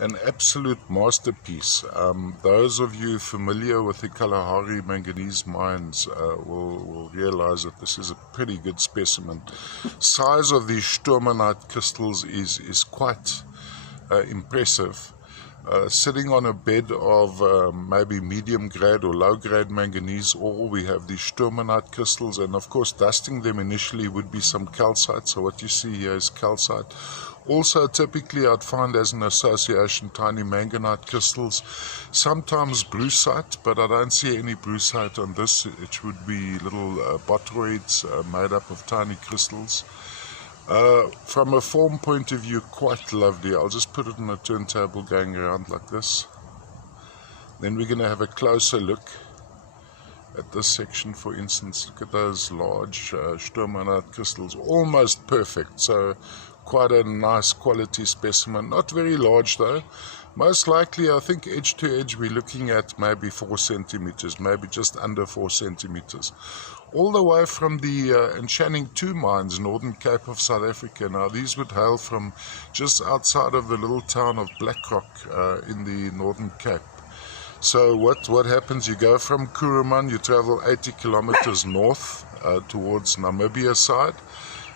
An absolute masterpiece. Those of you familiar with the Kalahari manganese mines will realize that this is a pretty good specimen. Size of these sturmonite crystals is quite impressive. Sitting on a bed of maybe medium grade or low grade manganese ore, we have these sturmonite crystals, and of course dusting them initially would be some calcite. So what you see here is calcite. Also typically I'd find as an association tiny manganite crystals, sometimes brucite, but I don't see any brucite on this. It would be little boteroids made up of tiny crystals. From a form point of view, quite lovely. I'll just put it on a turntable going around like this. Then we're going to have a closer look at this section, for instance. Look at those large sturmonite crystals, almost perfect. So quite a nice quality specimen. Not very large though. Most likely, I think edge to edge we're looking at maybe 4 centimeters, maybe just under 4 centimeters. All the way from the Enchanting 2 mines, Northern Cape of South Africa. Now these would hail from just outside of the little town of Blackrock in the Northern Cape. So what happens, you go from Kuruman, you travel 80 kilometers north towards Namibia side,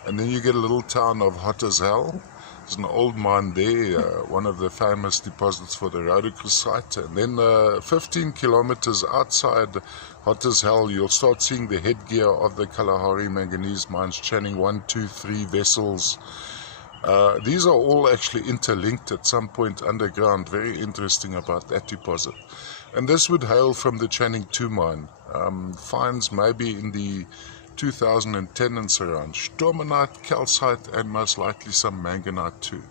and then you get a little town of Hottesdal. There's an old mine there, one of the famous deposits for the rhodochrosite. And then 15 kilometers outside Hottesdal, you'll start seeing the headgear of the Kalahari manganese mines, Channing 1, 2, 3 vessels. These are all actually interlinked at some point underground. Very interesting about that deposit. And this would hail from the Channing 2 mine. Finds maybe in the 2010 and so on. Sturmonite, calcite, and most likely some manganite too.